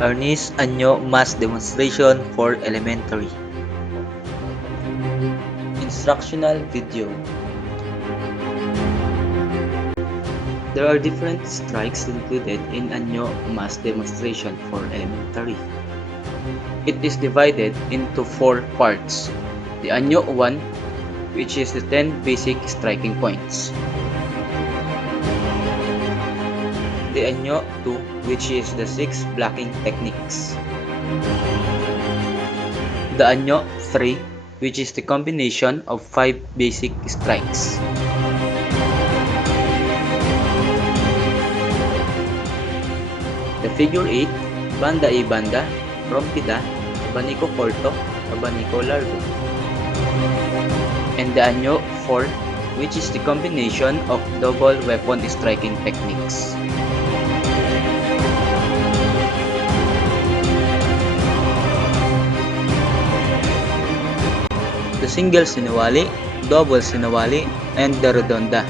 Ernest Anyo Mass Demonstration for Elementary. Instructional video. There are different strikes included in Anyo Mass Demonstration for Elementary. It is divided into 4 parts. The Anyo 1, which is the 10 basic striking points. The Anyo 2, which is the 6 blocking techniques. The Anyo 3, which is the combination of 5 basic strikes. The figure 8, banda y banda, rompida, abanico corto, abanico largo. And the Anyo 4, which is the combination of double weapon striking techniques. The single sinawali, double sinawali, and the redonda.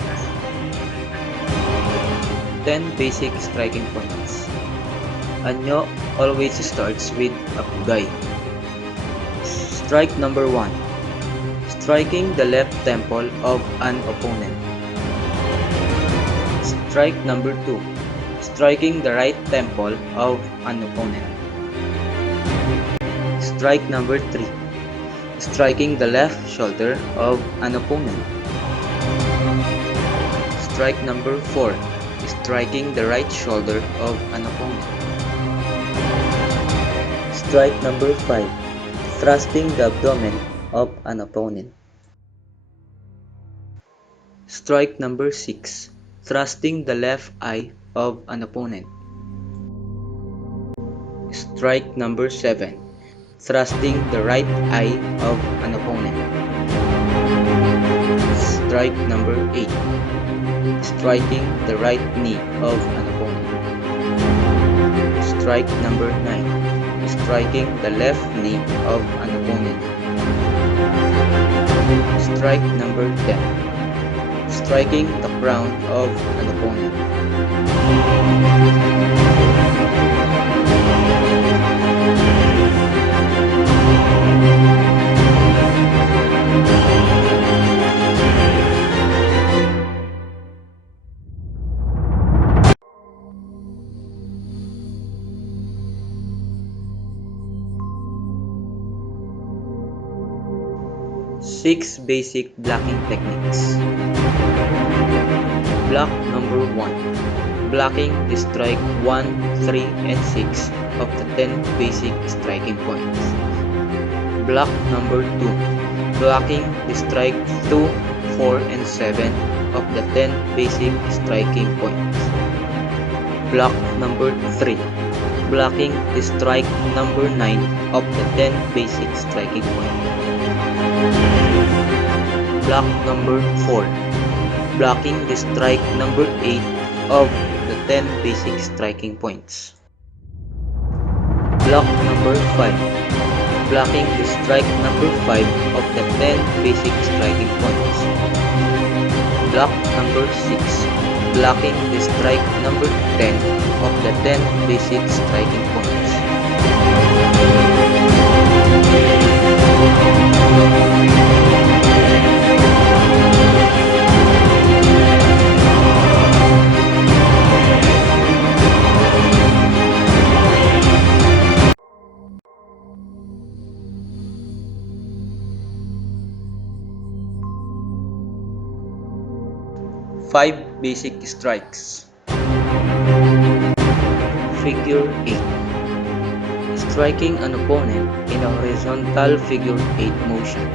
10 basic striking points. Anyo always starts with a pugay. Strike number 1. Striking the left temple of an opponent. Strike number 2. Striking the right temple of an opponent. Strike number 3. Striking the left shoulder of an opponent. Strike number 4. Striking the right shoulder of an opponent. Strike number 5. Thrusting the abdomen of an opponent. Strike number 6. Thrusting the left eye of an opponent. Strike number 7. Thrusting the right eye of an opponent. Strike number 8. Striking the right knee of an opponent. Strike number 9. Striking the left knee of an opponent. Strike number 10. Striking the crown of an opponent. Six basic blocking techniques. Block number 1. Blocking the strike 1, 3, and 6 of the 10 basic striking points. Block number 2. Blocking the strike 2, 4, and 7 of the 10 basic striking points. Block number 3. Blocking the strike number 9 of the 10 basic striking points. Block number 4. Blocking the strike number 8 of the 10 basic striking points. Block number 5. Blocking the strike number 5 of the 10 basic striking points. Block number 6. Blocking the strike number 10 of the 10 basic striking points. Five basic strikes. Figure 8. Striking an opponent in a horizontal figure 8 motion.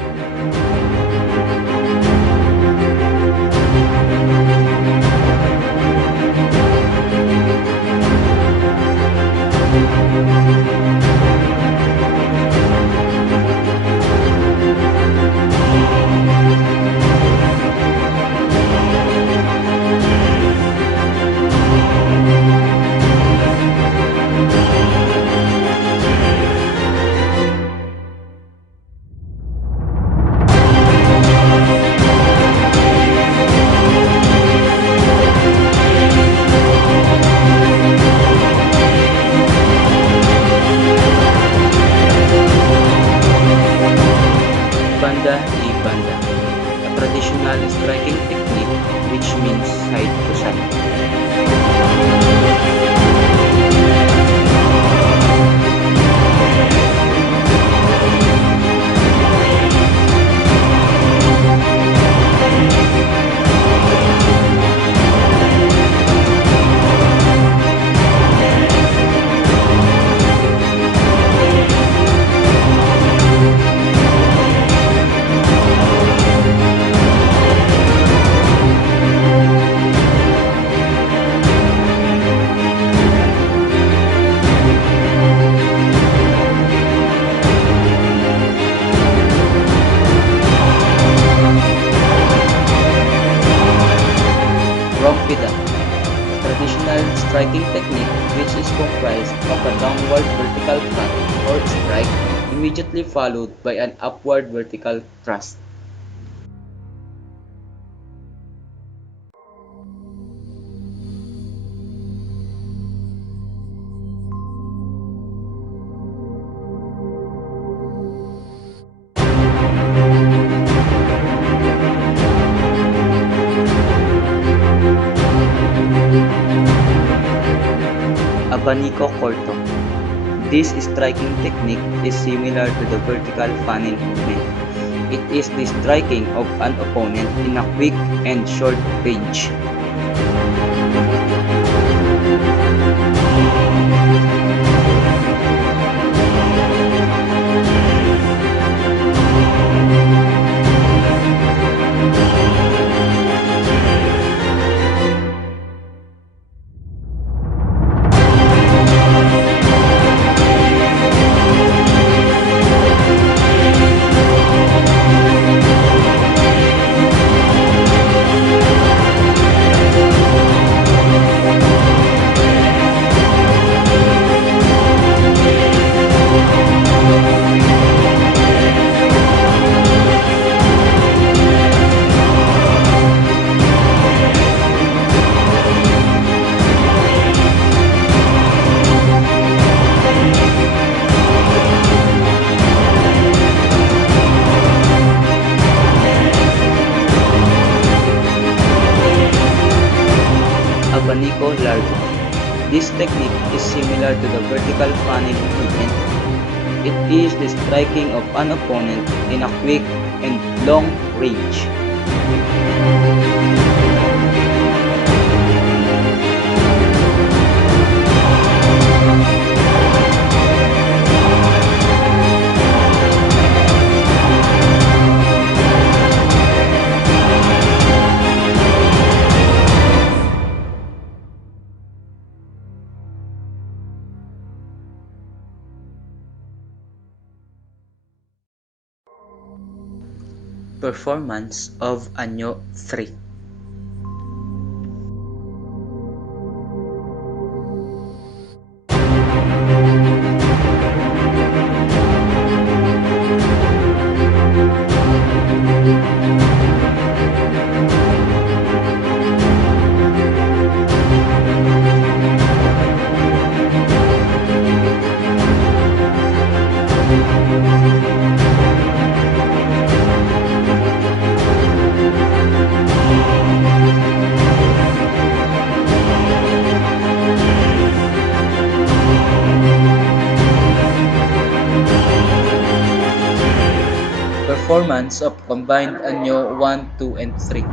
which is comprised of a downward vertical cut or strike immediately followed by an upward vertical thrust. Abanico corto. This striking technique is similar to the vertical funnel movement. It is the striking of an opponent in a quick and short range. Abanico largo. This technique is similar to the vertical funnel movement. It is the striking of an opponent in a quick and long range. Performance of Anyo 3. Performance of combined Anyo 1, 2, and 3.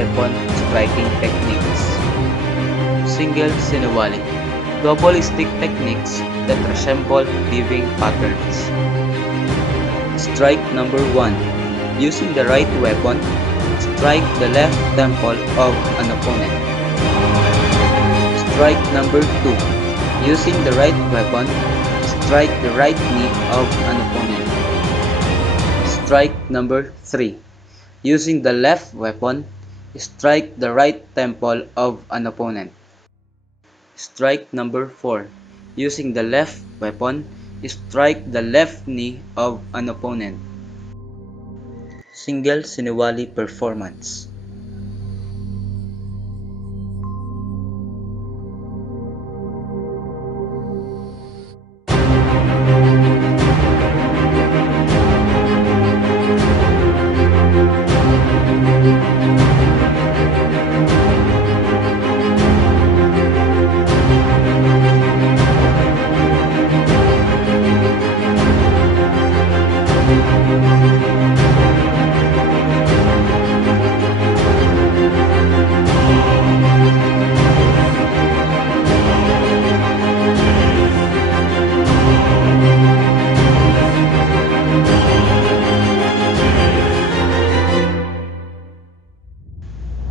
weapon striking techniques. Single Sinawali, double stick techniques that resemble weaving patterns. Strike number 1. Using the right weapon, strike the left temple of an opponent. Strike number 2. Using the right weapon, strike the right knee of an opponent. Strike number 3. Using the left weapon, strike the right temple of an opponent. Strike number 4. Using the left weapon, strike the left knee of an opponent. Single Sinawali performance.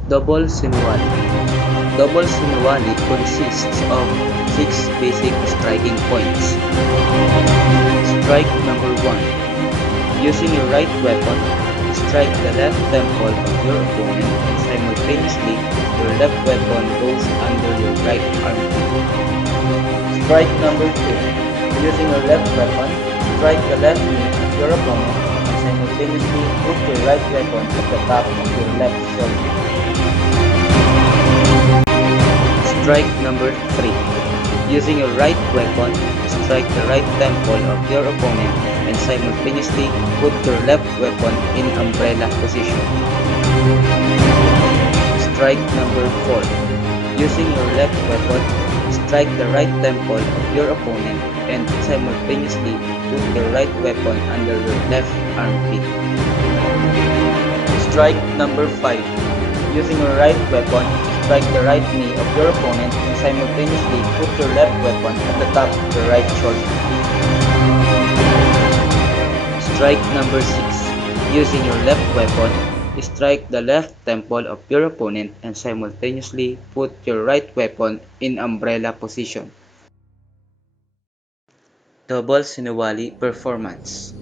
Double Sinawali. Double Sinawali consists of 6 basic striking points. Strike number 1. Using your right weapon, strike the left temple of your opponent and simultaneously your left weapon goes under your right armpit. Strike number 2. Using your left weapon, strike the left knee of your opponent and simultaneously put your right weapon at the top of your left shoulder. Strike number 3. Using your right weapon, strike the right temple of your opponent and simultaneously put your left weapon in umbrella position. Strike number 4. Using your left weapon, strike the right temple of your opponent and simultaneously put your right weapon under your left armpit. Strike number 5. Using your right weapon, strike the right knee of your opponent and simultaneously put your left weapon at the top of your right shoulder. Strike number 6. Using your left weapon, strike the left temple of your opponent and simultaneously put your right weapon in umbrella position. Double Sinawali performance.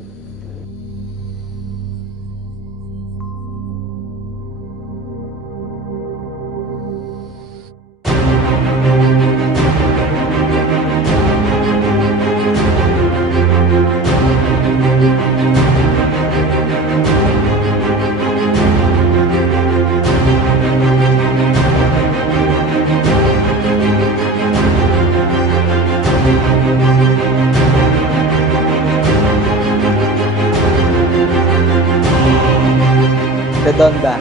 Redonda.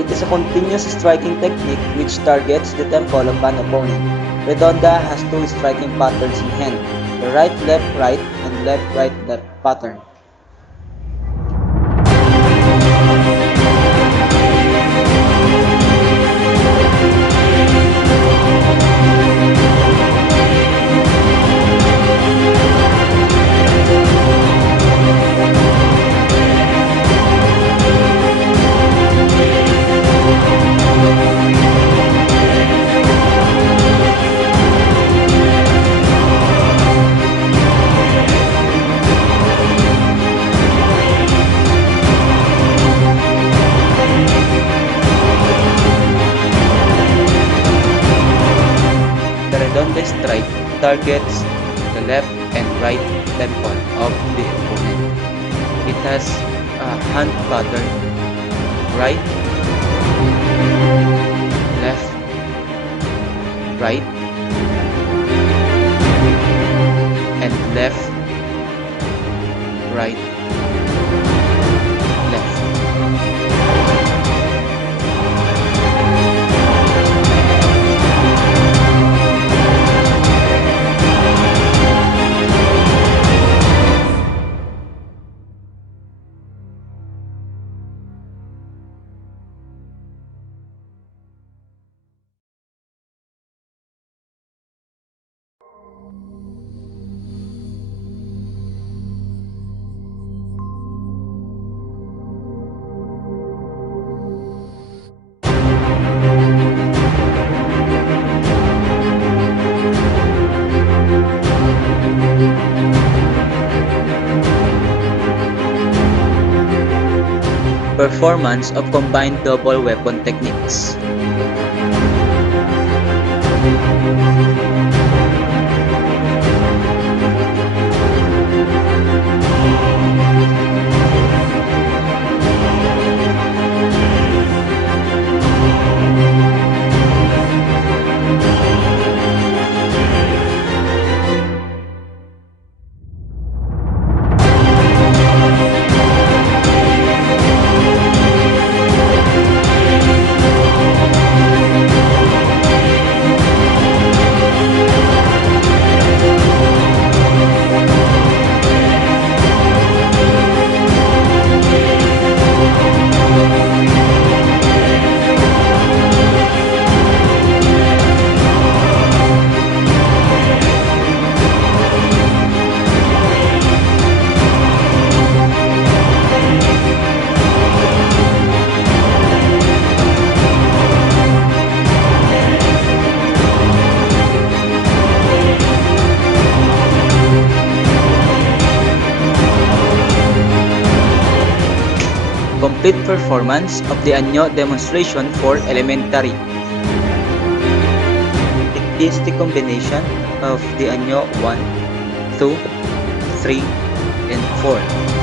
It is a continuous striking technique which targets the temple of an opponent. Redonda has 2 striking patterns in hand, the right-left-right and left-right-left pattern. Redonda strike targets the left and right temple of the opponent. It has a hand pattern: right, left, right, and left, right, left. Performance of combined double weapon techniques. Complete performance of the Anyo demonstration for elementary. It is the combination of the Anyo 1, 2, 3, and 4.